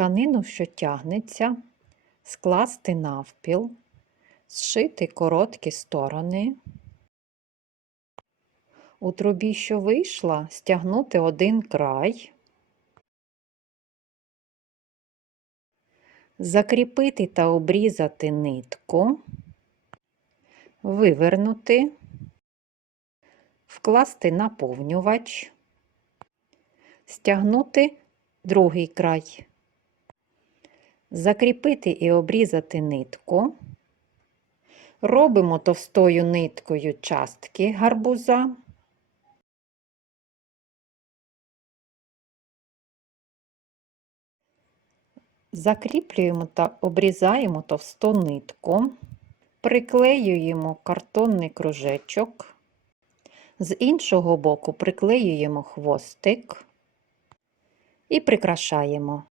тканину, що тягнеться, скласти навпіл, зшити короткі сторони. У трубі, що вийшла, стягнути один край, закріпити та обрізати нитку, вивернути, вкласти наповнювач, стягнути другий край, закріпити і обрізати нитку. Робимо товстою ниткою частки гарбуза. Закріплюємо та обрізаємо товсту нитку, приклеюємо картонний кружечок, з іншого боку приклеюємо хвостик і прикрашаємо.